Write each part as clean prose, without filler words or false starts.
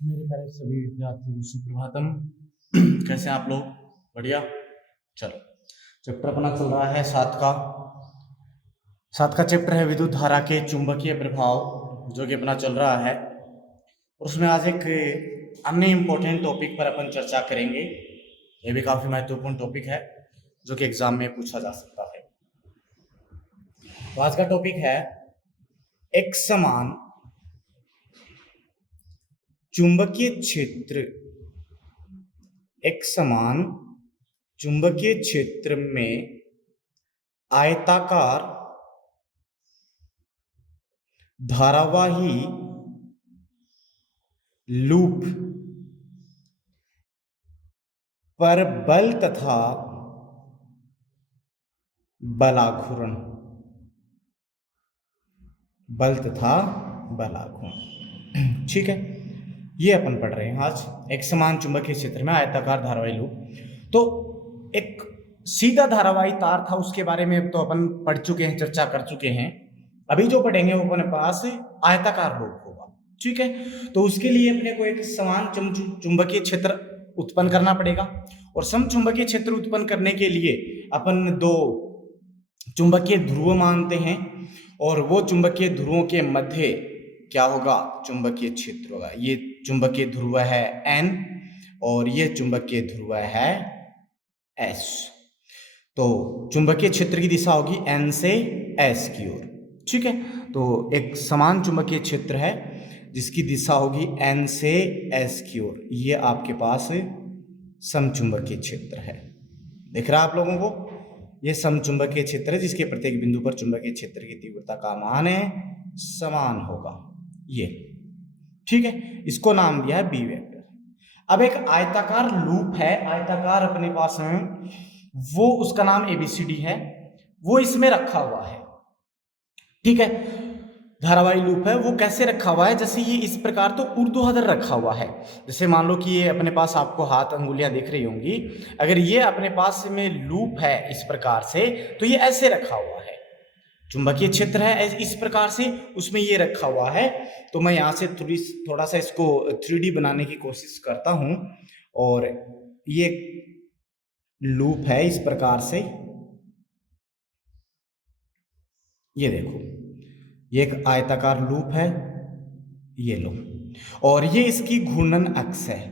मेरे प्यारे सभी विद्यार्थियों को सुप्रभातम। कैसे हैं आप लोग? बढ़िया। चलो, चैप्टर अपना चल रहा है सात का चैप्टर है विद्युत धारा के चुंबकीय प्रभाव, जो कि अपना चल रहा है। और उसमें आज एक अन्य इम्पोर्टेंट टॉपिक पर अपन चर्चा करेंगे। ये भी काफी महत्वपूर्ण टॉपिक है जो कि एग्जाम में पूछा जा सकता है। तो आज का टॉपिक है एक समान चुंबकीय क्षेत्र। एक समान चुंबकीय क्षेत्र में आयताकार धारावाही लूप पर बल तथा बलाघूर्ण, बल तथा बलाघूर्ण। ठीक है, ये अपन पढ़ रहे हैं आज। एक समान चुंबकीय क्षेत्र में आयताकार धारावाही लूप। तो एक सीधा धारावाही तार था, उसके बारे में तो अपन पढ़ चुके हैं, चर्चा कर चुके हैं। अभी जो पढ़ेंगे वो अपने पास आयताकार लूप होगा। ठीक है, तो उसके लिए अपने को एक समान चुंबकीय क्षेत्र उत्पन्न करना पड़ेगा। और समचुंबकीय क्षेत्र उत्पन्न करने के लिए अपन दो चुंबकीय ध्रुव मानते हैं, और वो चुंबकीय ध्रुवों के मध्य क्या होगा? चुंबकीय क्षेत्र होगा। ये चुंबकीय ध्रुव है N और ये चुंबकीय ध्रुव है S। तो चुंबकीय क्षेत्र की दिशा होगी N से S की ओर। ठीक है, तो एक समान चुंबकीय क्षेत्र है जिसकी दिशा होगी N से S की ओर। ये आपके पास समचुंबकीय क्षेत्र है। दिख रहा है आप लोगों को? ये समचुंबकीय क्षेत्र है जिसके प्रत्येक बिंदु पर चुंबकीय क्षेत्र की तीव्रता का मान है समान होगा। ये ठीक है, इसको नाम दिया है बी वेक्टर। अब एक आयताकार लूप है, आयताकार अपने पास में, वो उसका नाम एबीसीडी है, वो इसमें रखा हुआ है। ठीक है, धारावाही लूप है, वो कैसे रखा हुआ है? जैसे ये इस प्रकार तो ऊर्ध्वाधर रखा हुआ है। जैसे मान लो कि ये अपने पास आपको हाथ अंगुलियां दिख रही होंगी। अगर ये अपने पास में लूप है इस प्रकार से, तो ये ऐसे रखा हुआ है। चुंबकीय क्षेत्र है इस प्रकार से, उसमें ये रखा हुआ है। तो मैं यहाँ से थोड़ा सा इसको 3D बनाने की कोशिश करता हूं। और ये लूप है इस प्रकार से, ये देखो, ये एक आयताकार लूप है, ये लो, और ये इसकी घूर्णन अक्ष है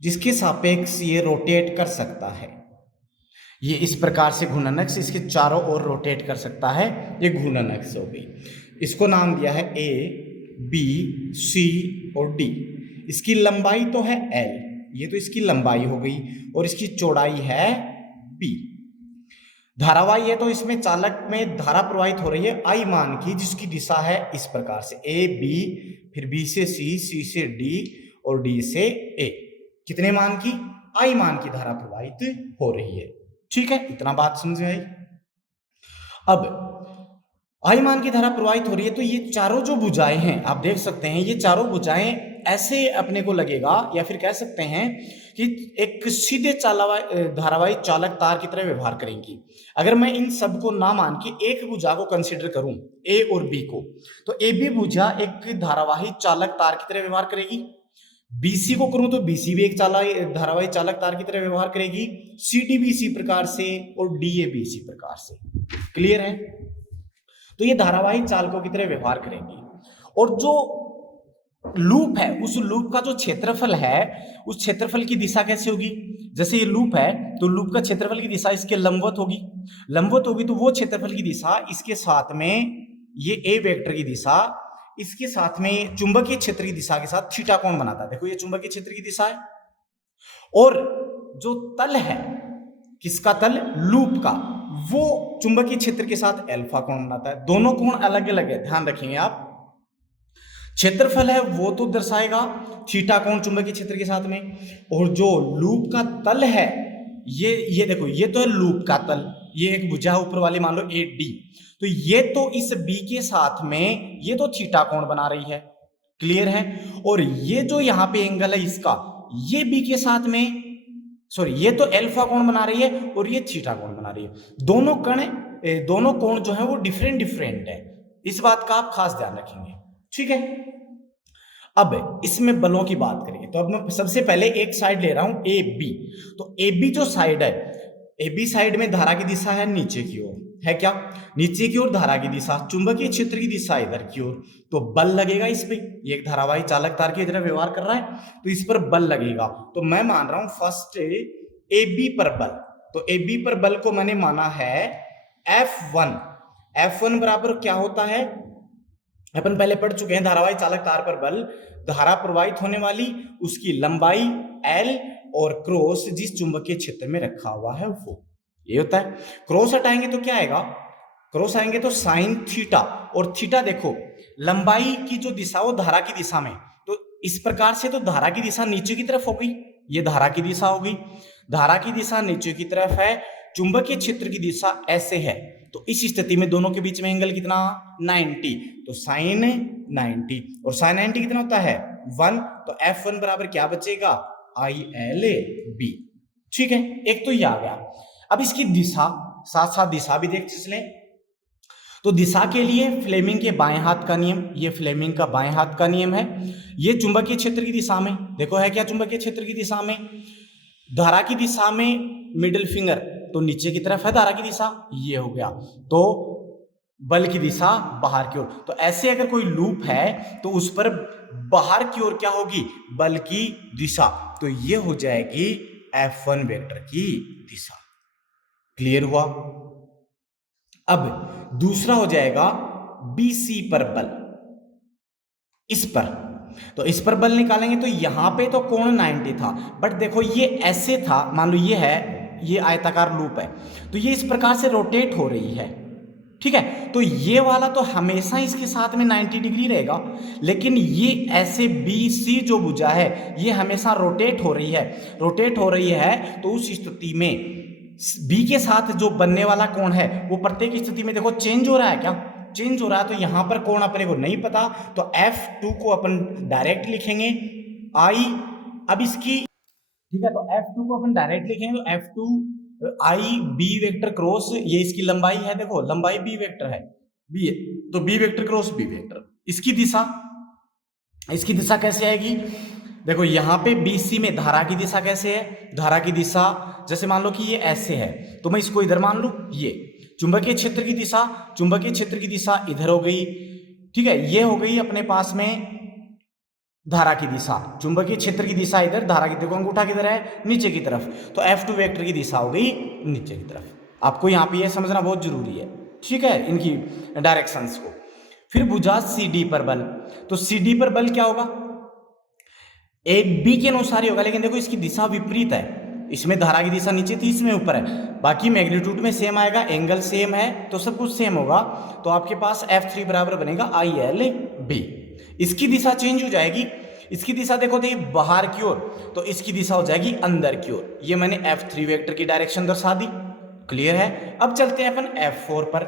जिसके सापेक्ष ये रोटेट कर सकता है। ये इस प्रकार से घूर्णन अक्ष इसके चारों ओर रोटेट कर सकता है। ये घूर्णन अक्ष हो गई। इसको नाम दिया है ए, बी, सी और डी। इसकी लंबाई तो है एल, ये तो इसकी लंबाई हो गई, और इसकी चौड़ाई है बी। धारावाही है तो इसमें चालक में धारा प्रवाहित हो रही है आई मान की, जिसकी दिशा है इस प्रकार से ए बी, फिर बी से सी, सी से डी और डी से ए। कितने मान की? आई मान की धारा प्रवाहित हो रही है। ठीक है, इतना बात समझ में आई। अब आई मान की धारा प्रवाहित हो रही है, तो ये चारों जो भुजाएं हैं आप देख सकते हैं, ये चारों भुजाएं ऐसे अपने को लगेगा, या फिर कह सकते हैं कि एक सीधे धारावाही चालक तार की तरह व्यवहार करेंगी। अगर मैं इन सब को ना मान के एक भुजा को कंसीडर करूं, ए और बी को, तो ए बी भुजा एक धारावाही चालक तार की तरह व्यवहार करेगी। बीसी को करूं तो बीसी भी एक धारावाही चालक तार की तरह व्यवहार करेगी। सी डी भी इसी प्रकार से, और डी ए भी इसी प्रकार से। क्लियर है? तो ये धारावाही चालकों की तरह व्यवहार करेंगी। और जो लूप है, उस लूप का जो क्षेत्रफल है, उस क्षेत्रफल की दिशा कैसे होगी? जैसे ये लूप है तो लूप का क्षेत्रफल की दिशा इसके लंबवत होगी। लंबवत होगी तो वो क्षेत्रफल की दिशा इसके साथ में, ये ए वेक्टर की दिशा इसके साथ में चुंबकीय क्षेत्र की दिशा के साथ थीटा कोण बनाता है। देखो, ये चुंबकीय क्षेत्र की दिशा है, और जो तल है, किसका तल? लूप का, वो चुंबकीय क्षेत्र के साथ अल्फा कोण बनाता है। दोनों कोण अलग अलग है, ध्यान रखेंगे आप। क्षेत्रफल है वो तो दर्शाएगा थीटा कोण चुंबकीय क्षेत्र के साथ में, और जो लूप का तल है, ये देखो, ये तो है लूप का तल, ये एक भुजा ऊपर वाली मान लो ए डी, तो ये तो इस बी के साथ में ये तो थीटा कोण बना रही है। क्लियर है? और ये जो यहाँ पे एंगल है इसका, ये बी के साथ में, सॉरी, ये तो अल्फा कोण बना रही है और ये थीटा कोण बना रही है। दोनों कोण जो है वो डिफरेंट डिफरेंट है। इस बात का आप खास ध्यान रखेंगे। ठीक है, अब इसमें बलों की बात करेंगे तो अब मैं सबसे पहले एक साइड ले रहा हूं ए बी। तो ए बी जो साइड है, ए बी साइड में धारा की दिशा है नीचे की ओर, है क्या, नीचे की ओर धारा की दिशा, चुंबकीय क्षेत्र की दिशा इधर की ओर, तो बल लगेगा इस पे। ये एक धारावाही चालक तार की तरह व्यवहार कर रहा है तो इस पर बल लगेगा। तो मैं मान रहा हूं फर्स्ट ए बी पर बल। तो ए बी पर बल को मैंने माना है F1। F1 बराबर क्या होता है, अपन पहले पढ़ चुके हैं, धारावाही चालक तार पर बल, धारा प्रवाहित होने वाली, उसकी लंबाई L और क्रॉस जिस चुंबकीय क्षेत्र में रखा हुआ है वो, ये होता है। क्रॉस हटाएंगे तो क्या आएगा, क्रॉस आएंगे तो साइन थीटा, और थीटा देखो लंबाई की जो दिशा वो धारा की दिशा में, तो इस प्रकार से तो धारा की दिशा नीचे की तरफ हो गई, ये धारा की दिशा हो गई, धारा की दिशा नीचे की तरफ है, चुंबकीय क्षेत्र की दिशा ऐसे है, तो इस स्थिति में दोनों के बीच में एंगल कितना 90, तो साइन 90, और साइन 90 कितना होता है 1, तो F1 बराबर क्या बचेगा ILB। ठीक है, एक तो ये आ गया। अब इसकी दिशा, साथ साथ दिशा भी देख लें। तो दिशा के लिए फ्लेमिंग के बाएं हाथ का नियम, ये फ्लेमिंग का बाएं हाथ का नियम है। ये चुंबकीय क्षेत्र की दिशा में देखो है क्या, चुंबकीय क्षेत्र की दिशा में, धारा की दिशा में मिडिल फिंगर तो नीचे की तरफ है धारा की दिशा, ये हो गया, तो बल की दिशा बाहर की ओर। तो ऐसे अगर कोई लूप है तो उस पर बाहर की ओर क्या होगी, बल की दिशा, तो ये हो जाएगी F1 वेक्टर की दिशा। क्लियर हुआ। अब दूसरा हो जाएगा BC पर बल, इस पर, तो इस पर बल निकालेंगे तो यहां पे तो कोण 90 था, बट देखो ये ऐसे था, मान लो ये है, ये आयताकार लूप है, तो ये इस प्रकार से रोटेट हो रही है, ठीक है, तो ये वाला तो हमेशा इसके साथ में 90 डिग्री रहेगा, लेकिन ये ऐसे BC जो भुजा है ये हमेशा रोटेट हो रही है, रोटेट हो रही है, तो उस स्थिति में B के साथ जो बनने वाला कोण है वो प्रत्येक स्थिति में देखो चेंज हो रहा है, क्या चेंज हो रहा है, तो यहां पर कोण अपने को नहीं पता, तो F2 को अपन डायरेक्ट लिखेंगे I, अब इसकी, ठीक है, तो F2 को अपन डायरेक्ट लिखेंगे, तो F2 IB वेक्टर क्रॉस, ये इसकी लंबाई है, देखो लंबाई B वेक्टर है, B है, तो B vector cross B vector, इसकी दिशा, इसकी दिशा कैसे आएगी, देखो यहां पे BC में धारा की दिशा कैसे है, धारा की दिशा जैसे मान लो कि ये ऐसे है, तो मैं इसको इधर मान लूं, ये चुंबकीय क्षेत्र की दिशा, चुंबकीय क्षेत्र की दिशा इधर हो गई, ठीक है, ये हो गई अपने पास में धारा की दिशा, चुंबकीय क्षेत्र की दिशा इधर, धारा की, देखो अंगूठा किधर है नीचे की तरफ, तो F2 वेक्टर की दिशा हो गई नीचे की तरफ। आपको यहाँ पे ये समझना बहुत जरूरी है, ठीक है, इनकी डायरेक्शंस को। फिर भुजा CD पर बल, तो CD पर बल क्या होगा, एक B के अनुसार ही होगा, लेकिन देखो इसकी दिशा विपरीत है, इसमें धारा की दिशा नीचे थी, इसमें ऊपर है, बाकी मैग्नीट्यूड में सेम आएगा, एंगल सेम है, तो सब कुछ सेम होगा, तो आपके पास F3 बराबर बनेगा ILB। इसकी दिशा चेंज हो जाएगी, इसकी दिशा देखो तो ये बाहर की ओर, तो इसकी दिशा हो जाएगी अंदर की ओर, ये मैंने F3 वेक्टर की डायरेक्शन दर्शा दी। क्लियर है। अब चलते हैं अपन F4 पर,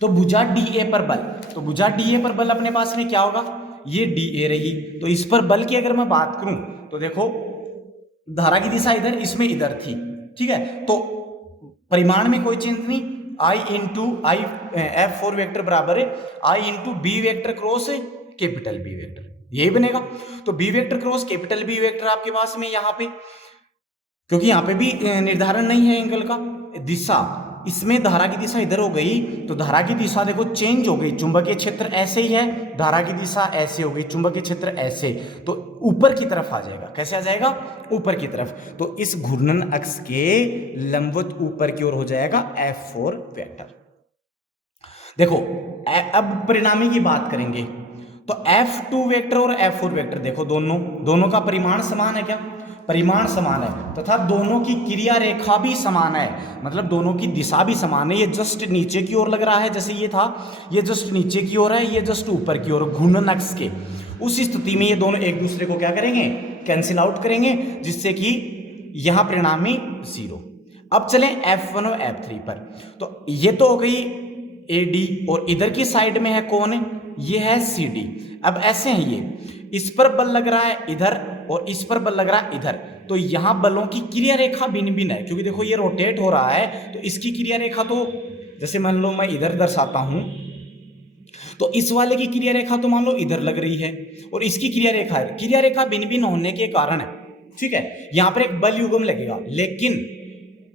तो भुजा DA पर बल, तो भुजा DA पर बल अपने पास में क्या होगा, ये DA रही, तो इस पर बल की अगर मैं बात करूं तो देखो धारा की दिशा इधर, इसमें इधर थी, ठीक है, तो परिमाण में कोई चेंज नहीं, F4 वेक्टर बराबर है I into B vector cross capital B vector, यही बनेगा। तो B vector cross capital B vector आपके पास में यहाँ पे, क्योंकि यहाँ पे भी निर्धारण नहीं है एंगल का, दिशा, इसमें धारा की दिशा इधर हो गई, तो धारा की दिशा देखो चेंज हो गई, चुंबकीय क्षेत्र ऐसे ही है, धारा की दिशा ऐसे हो गई, चुंबकीय क्षेत्र ऐसे, तो ऊपर की तरफ आ जाएगा, कैसे आ जाएगा, ऊपर की तरफ, तो इस घूर्णन अक्ष के लंबवत ऊपर की ओर हो जाएगा F4 वेक्टर। देखो अब परिणामी की बात करेंगे, तो F2 वेक्टर और F4 वेक्टर देखो दोनों का परिमाण समान है, क्या परिमाण समान है, तथा दोनों की क्रिया रेखा भी समान है, मतलब दोनों की दिशा भी समान है, ये जस्ट नीचे की ओर लग रहा है, जैसे ये था, ये जस्ट नीचे की ओर है, ये जस्ट ऊपर की ओर, घूर्णन अक्ष के, उस स्थिति में ये दोनों एक दूसरे को क्या करेंगे, कैंसिल आउट करेंगे, जिससे कि यहां परिणामी 0। अब चलें F1 और F3 पर, तो ये तो हो गई AD, और इधर की साइड में है कौन, ये है CD। अब ऐसे है, ये इस पर बल लग रहा है इधर, और इस पर बल लग रहा है इधर, तो यहां बलों की क्रिया रेखा भिन्न भिन्न है, क्योंकि देखो ये रोटेट हो रहा है, तो इसकी क्रिया रेखा तो जैसे मान लो मैं इधर दर्शाता हूं, तो इस वाले की क्रिया रेखा तो मान लो इधर लग रही है और इसकी क्रिया रेखा है, क्रिया रेखा भिन्न भिन्न होने के कारण है, ठीक है, यहां पर एक बल युग्म लगेगा, लेकिन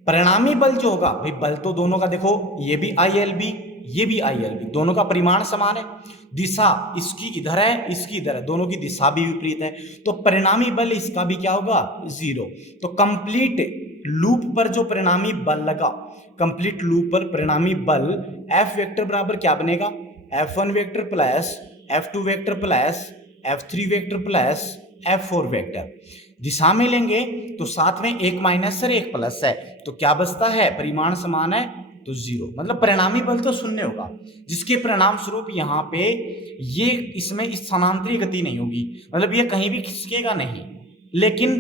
परिणामी बल जो होगा भाई, बल तो दोनों का देखो, ये भी ILB ये भी ILB, दोनों का परिमाण समान है, दिशा इसकी इधर है इसकी इधर है, दोनों की दिशा भी विपरीत है, तो परिणामी बल इसका भी क्या होगा, 0। तो कंप्लीट लूप पर जो परिणामी बल लगा, कंप्लीट लूप पर परिणामी बल F वेक्टर बराबर क्या बनेगा, F1 vector plus F2 vector plus F3 vector plus F4 vector. दिशा में लेंगे तो साथ में एक माइनस है एक प्लस है, तो क्या बचता है, परिमाण समान है तो 0, मतलब परिणामी बल तो शून्य होगा, जिसके परिणाम स्वरूप यहाँ पे ये इसमें स्थानांतरीय गति नहीं होगी, मतलब ये कहीं भी खिसकेगा नहीं। लेकिन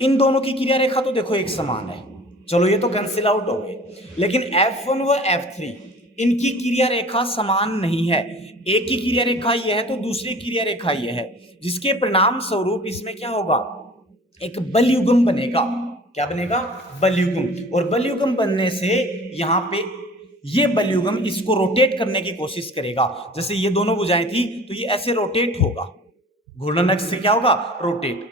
इन दोनों की क्रिया रेखा तो देखो एक समान है, चलो ये तो कैंसिल आउट हो गए, लेकिन F1 व F3 इनकी क्रिया रेखा समान नहीं है, एक की क्रिया रेखा यह है तो दूसरी क्रिया रेखा यह है, जिसके परिणाम स्वरूप इसमें क्या होगा, एक बल युग्म बनेगा, क्या बनेगा, बल युग्म, और बल युग्म बनने से यहाँ पे ये बल युग्म इसको रोटेट करने की कोशिश करेगा, जैसे ये दोनों भुजाएं थी तो ये ऐसे रोटेट होगा, घूर्णन अक्ष से क्या होगा, रोटेट,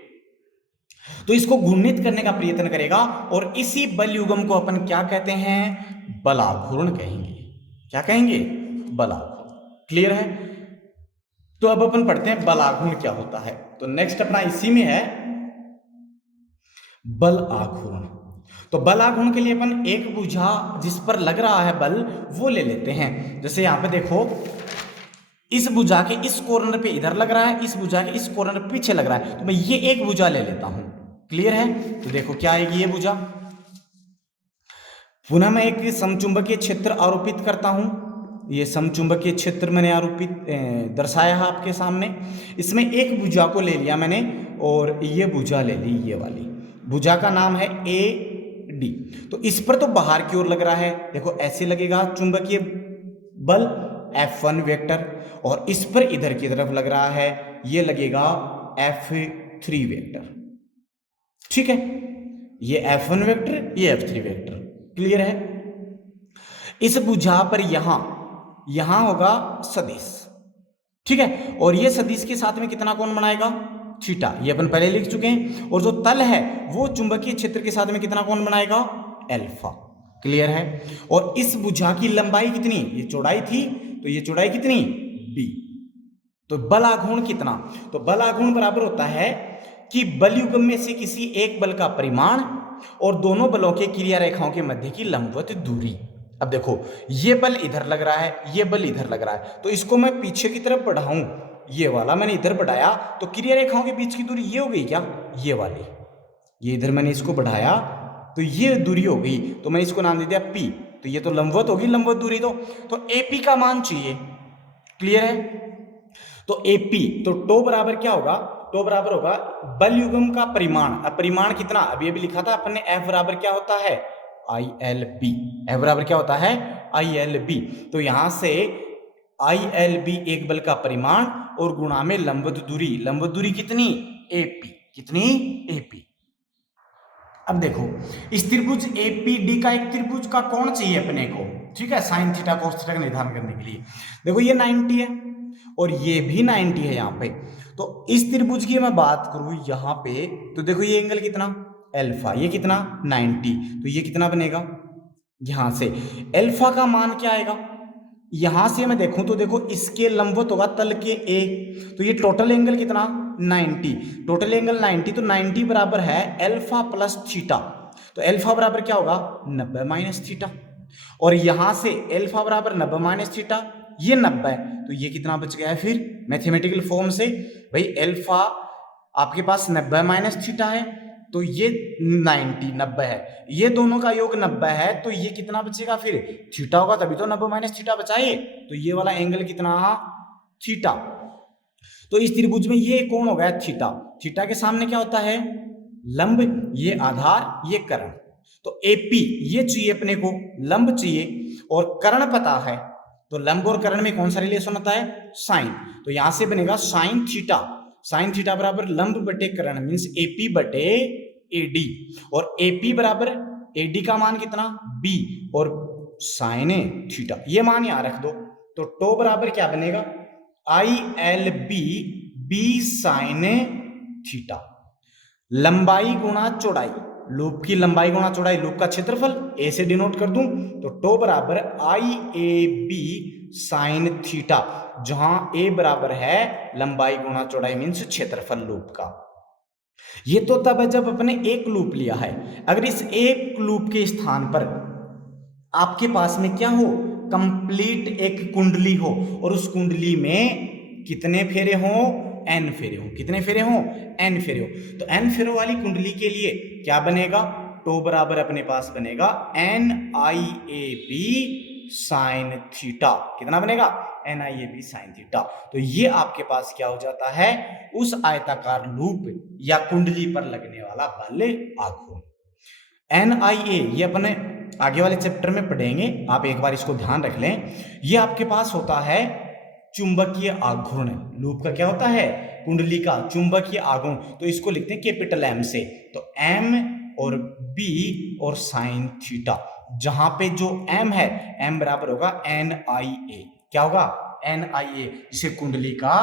तो इसको घूर्णित करने का प्रयत्न करेगा, और इसी बल युग्म को अपन क्या कहते हैं, बलाघूर्ण कहेंगे, क्या कहेंगे, बलाघूर्ण। क्लियर है। तो अब अपन पढ़ते हैं बलाघूर्ण क्या होता है, तो नेक्स्ट अपना इसी में है बल आघूर्ण। तो बल आघूर्ण के लिए अपन एक भुजा जिस पर लग रहा है बल वो ले लेते हैं, जैसे यहां पे देखो इस भुजा के इस कॉर्नर पे इधर लग रहा है, इस भुजा के इस कॉर्नर पे पीछे लग रहा है, तो मैं ये एक भुजा ले लेता हूं। क्लियर है। तो देखो क्या आएगी ये भुजा, पुनः मैं एक समचुंबकीय क्षेत्र आरोपित करता हूं, ये समचुंबकीय क्षेत्र मैंने आरोपित दर्शाया है आपके सामने, इसमें एक भुजा को ले लिया मैंने और ये भुजा ले ली, ये वाली भुजा का नाम है AD। तो इस पर तो बाहर की ओर लग रहा है, देखो ऐसे लगेगा चुंबकीय बल F1 वेक्टर, और इस पर इधर की तरफ लग रहा है, ये लगेगा F3 वेक्टर, ठीक है, ये F1 वेक्टर ये F3 वेक्टर। क्लियर है। इस भुजा पर यहां होगा सदिश, ठीक है, और ये सदिश के साथ में कितना कोण बनाएगा, थीटा, ये अपन पहले लिख चुके हैं, और जो तल है वो चुंबकीय क्षेत्र के साथ में कितना कोण बनाएगा, अल्फा। क्लियर है। और इस भुजा की लंबाई कितनी, ये चौड़ाई थी तो ये चौड़ाई कितनी, b। तो बल आघूर्ण कितना, तो बल आघूर्ण बराबर होता है कि बल युग्म में से किसी एक बल का परिमाण और दोनों बलों के क्रिया रेखाओं के मध्य की लंबवत दूरी। अब देखो ये बल इधर लग रहा है, ये बल इधर लग रहा है, तो इसको मैं पीछे की तरफ बढ़ाऊं, ये वाला मैंने इधर बढ़ाया तो क्रिया रेखाओं के बीच की दूरी ये हो गई क्या, ये वाली, ये इधर मैंने इसको बढ़ाया तो ये दूरी हो गई, तो मैंने इसको नाम दे दिया P, तो ये तो लंबवत होगी, लंबवत दूरी तो AP का मान चाहिए। क्लियर है। तो AP, तो टो बराबर क्या होगा, टो बराबर होगा बल युग्म का परिमाण। अब परिमाण कितना, अभी अभी लिखा था अपन ने, F बराबर क्या होता है, ILB। F बराबर क्या होता है, ILB। तो यहां से ILB एक बल का परिमाण और गुणा में लंबवत दूरी कितनी, AP, कितनी, AP। अब देखो इस त्रिभुज APD का, एक त्रिभुज का कोण चाहिए अपने को, ठीक है, साइन थीटा कोस थीटा का निर्धारण करने के लिए। देखो ये 90 है और ये भी 90 है यहाँ पे, तो इस त्रिभुज की मैं बात करूं यहाँ पे, तो देखो ये एंगल कितना, अल्फा, ये कितना 90, तो ये कितना बनेगा, यहां से अल्फा का मान क्या आएगा, यहां से मैं देखूं तो देखो इसके लंबवत होगा तल के एक, तो ये टोटल एंगल कितना 90, टोटल एंगल 90, तो 90 बराबर है अल्फा प्लस थीटा, तो अल्फा बराबर क्या होगा 90 माइनस थीटा, और यहां से अल्फा बराबर 90 माइनस थीटा, ये 90 है, तो ये कितना बच गया है फिर मैथमेटिकल फॉर्म से, भाई अल्फा आपके पास 90 माइनस थीटा है तो ये 90 है, ये दोनों का योग 90 है, तो ये कितना बचेगा फिर, थीटा होगा, तभी तो 90 माइनस थीटा बचाइए, तो ये वाला एंगल कितना, थीटा। तो इस त्रिभुज में ये कोण हो गया थीटा, थीटा के सामने क्या होता है, लंब, ये आधार, ये कर्ण, तो AP ये चाहिए अपने को, लंब चाहिए, और कर्ण पता है, तो लंब और कर्ण में कौन सा रिलेशन होता है, साइन, तो यहां से बनेगा साइन थीटा, साइन थीटा बराबर लंब बटे कर्ण मीन्स AP बटे AD, और AP बराबर AD का मान कितना B, और साइन थीटा, ये मान यहां रख दो, तो टो बराबर क्या बनेगा, I L B B sine theta. लंबाई गुणा चौड़ाई, लूप की लंबाई गुणा चौड़ाई, लूप का क्षेत्रफल ए से डिनोट कर दूं तो टो बराबर आई ए बी साइन थीटा, जहां ए बराबर है लंबाई गुणा चौड़ाई मीन्स क्षेत्रफल लूप का। ये तो तब है जब अपने एक लूप लिया है। अगर इस एक लूप के स्थान पर आपके पास में क्या हो, कंप्लीट एक कुंडली हो और उस कुंडली में कितने फेरे हो, एन फेरे हो। कितने फेरे हो, एन फेरे हो। तो एन फेरों वाली कुंडली के लिए क्या बनेगा, टो बराबर अपने पास बनेगा N I A B sine theta. कितना बनेगा, N I A B sine theta. तो ये आपके पास क्या हो जाता है, उस आयताकार लूप या कुंडली पर लगने वाला बल आघूर्ण। एन आई ए ये अपने आगे वाले चैप्टर में पढ़ेंगे, आप एक बार इसको ध्यान रख लें। ये आपके पास होता है चुंबकीय आघूर्ण। लूप का क्या होता है, कुंडली का चुंबकीय आघूर्ण। तो इसको लिखते हैं कैपिटल एम से, तो एम और बी और साइन थीटा, जहां पे जो एम है, एम बराबर होगा एन आई ए। क्या होगा, एन आई ए, जिसे कुंडली का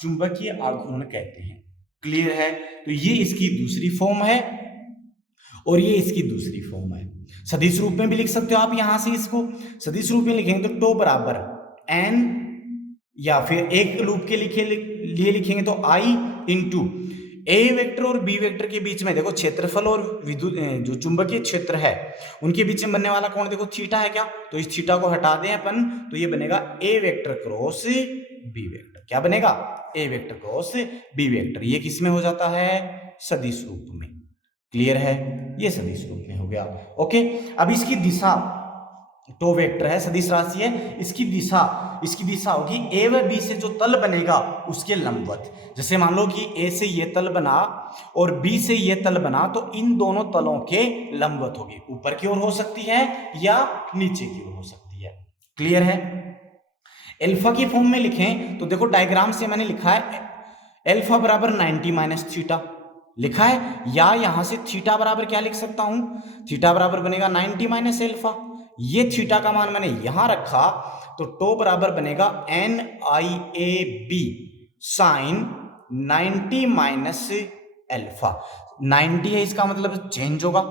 चुंबकीय आघूर्ण कहते हैं। क्लियर है। तो ये इसकी दूसरी फॉर्म है और ये इसकी दूसरी फॉर्म है। सदिश रूप में भी लिख सकते हो आप, यहां से इसको सदिश रूप में लिखेंगे तो टो बराबर एन, या फिर एक लूप के लिए लिखेंगे तो आई इंटू ए वेक्टर और बी वेक्टर के बीच में देखो क्षेत्रफल और विद्युत जो चुंबकीय क्षेत्र है उनके बीच में बनने वाला कोण देखो थीटा है क्या, तो इस थीटा को हटा दें अपन तो ये बनेगा ए वेक्टर क्रॉस बी वेक्टर। क्या बनेगा, ए वेक्टर क्रॉस बी वेक्टर। ये किस में हो जाता है, सदिश रूप में। क्लियर है, ये सदिश रूप में हो गया। ओके, अब इसकी दिशा, टो वेक्टर है, सदिश राशि है, इसकी दिशा होगी ए व बी से जो तल बनेगा उसके लंबवत। जैसे मान लो कि ए से ये तल बना और बी से ये तल बना, तो इन दोनों तलों के लंबवत होगी, ऊपर की ओर हो सकती है या नीचे की ओर हो सकती है। क्लियर है। एल्फा की फॉर्म में लिखें तो देखो डायग्राम से मैंने लिखा है एल्फा बराबर 90 माइनस थीटा लिखा है, या यहां से थीटा बराबर क्या लिख सकता हूं, थीटा बराबर बनेगा 90 माइनस एल्फा। ये थीटा का मान मैंने यहां रखा तो टो बराबर बनेगा N I A B sine 90 minus alpha. 90 है, इसका मतलब चेंज होगा,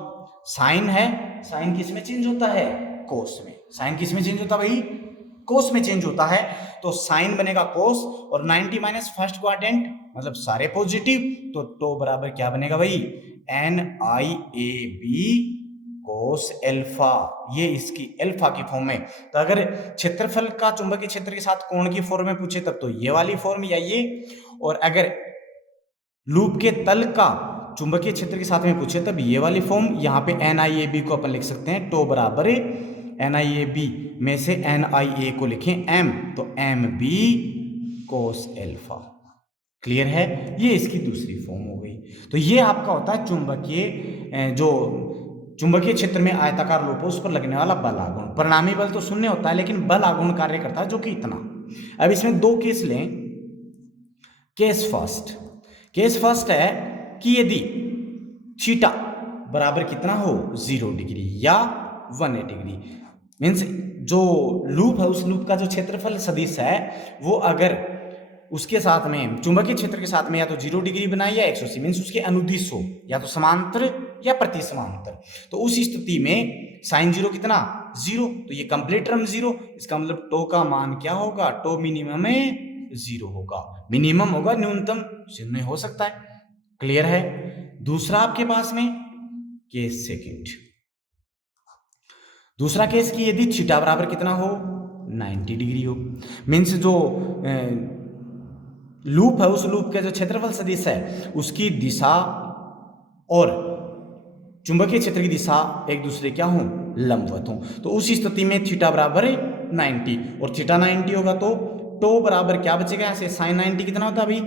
साइन है, साइन किस में चेंज होता है, कोस में। साइन किस में चेंज होता है भाई, कोस में चेंज होता है। तो साइन बनेगा कोस और 90 माइनस फर्स्ट क्वाड्रेंट मतलब सारे पॉजिटिव, तो टो बराबर क्या बनेगा भाई, N I A B cos alpha. ये इसकी एल्फा की फॉर्म में। तो अगर क्षेत्रफल का चुंबकीय क्षेत्र के साथ कोण की फॉर्म में पूछे तब तो ये वाली फॉर्म या ये, और अगर लूप के तल का चुंबकीय क्षेत्र के साथ में पूछे तब ये वाली फॉर्म। यहाँ पे एन आई ए बी को अपन लिख सकते हैं टो बराबर एन आई ए बी में से एन आई ए को लिखें एम, तो M B cos alpha. Clear है, ये इसकी दूसरी फॉर्म हो गई। तो ये आपका होता है चुंबकीय, जो चुंबकीय क्षेत्र में आयताकार लूप है उस पर लगने वाला बल आघूर्ण। परिणामी बल तो शून्य होता है लेकिन बल आघूर्ण कार्य करता है जो कि इतना। अब इसमें दो केस लें। केस फर्स्ट है कि यदि थीटा बराबर कितना हो 0 डिग्री या 180 डिग्री, मीन्स जो लूप है उस लूप का जो क्षेत्रफल सदिश है वो अगर उसके साथ में चुंबकीय क्षेत्र के साथ में या तो 0 डिग्री बनाए या 180 मीन्स उसके अनुदिश हो, या तो समांतर या प्रति समांतर, तो उस स्थिति में साइन 0 कितना 0, तो ये कंप्लीट टर्म 0। इसका मतलब टो का मान क्या होगा, टो मिनिमम में 0 होगा, मिनिमम होगा, न्यूनतम 0 हो सकता है। क्लियर है। दूसरा आपके पास में केस सेकंड, दूसरा केस की यदि थीटा बराबर कितना हो 90 डिग्री हो, मीन्स जो लूप है उस लूप के जो क्षेत्रफल सदिश है उसकी दिशा और चुंबकीय क्षेत्र की दिशा एक दूसरे क्या हो, लंबवत हो। तो उस स्थिति में थीटा बराबर 90 और थीटा 90 होगा तो टो बराबर क्या बचेगा, यहाँ से साइन 90 कितना होता है अभी,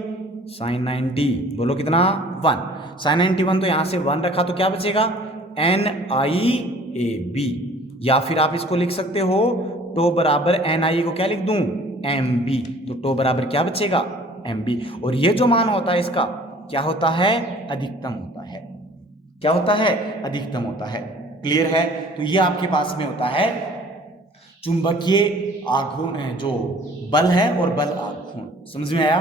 साइन 90 बोलो कितना 1, साइन 91 तो यहाँ से 1 रखा तो क्या बचेगा एन आई ए बी, या फिर आप इसको लिख सकते हो टो बराबर एन आई को क्या लिख दूं एम बी, तो टो बराबर क्या बचेगा एम बी। और ये जो मान होता है इसका क्या होता है, अधिकतम होता है। क्या होता है, अधिकतम होता है। क्लियर है। तो ये आपके पास में होता है चुंबकीय आघूर्ण जो बल है और बल आघूर्ण, समझ में आया?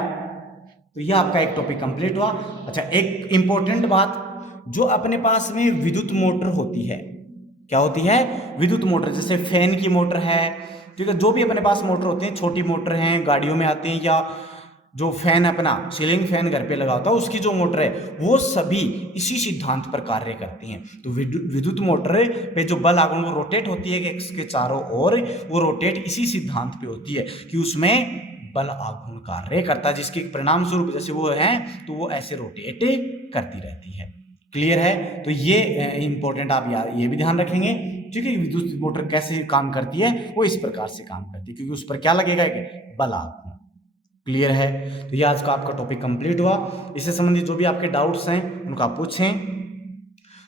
तो यह आपका एक टॉपिक कंप्लीट हुआ। अच्छा, एक इंपॉर्टेंट बात, जो अपने पास में विद्युत मोटर होती है, क्या होती है? विद्युत मोटर, जैसे फैन की मोटर है, ठीक है, जो भी अपने पास मोटर होते हैं, छोटी मोटर हैं, गाड़ियों में आते हैं, या जो फैन अपना सीलिंग फैन घर पे लगा होता है उसकी जो मोटर है, वो सभी इसी सिद्धांत पर कार्य करती हैं। तो विद्युत मोटर पे जो बल आघूर्ण वो रोटेट होती है कि इसके चारों ओर, वो रोटेट इसी सिद्धांत पे होती है कि उसमें बल आघूर्ण कार्य करता है, जिसके परिणाम स्वरूप जैसे वो है तो वो ऐसे रोटेट करती रहती है। क्लियर है? तो ये इंपॉर्टेंट, आप ये भी ध्यान रखेंगे, ठीक है। विद्युत मोटर कैसे काम करती है? वो इस प्रकार से काम करती है, क्योंकि उस पर क्या लगेगा? बल आघूर्ण। क्लियर है? तो ये आज का आपका टॉपिक कंप्लीट हुआ। इससे संबंधित जो भी आपके डाउट्स हैं उनको आप पूछें,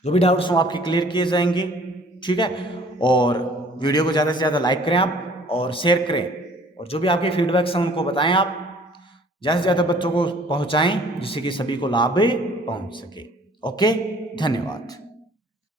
जो भी डाउट्स हो आपके क्लियर किए जाएंगे, ठीक है। और वीडियो को ज़्यादा से ज़्यादा लाइक करें आप, और शेयर करें, और जो भी आपके फीडबैक्स हैं उनको बताएं आप, ज़्यादा से ज़्यादा बच्चों को पहुंचाएं, जिससे कि सभी को लाभ पहुंच सके। ओके, धन्यवाद।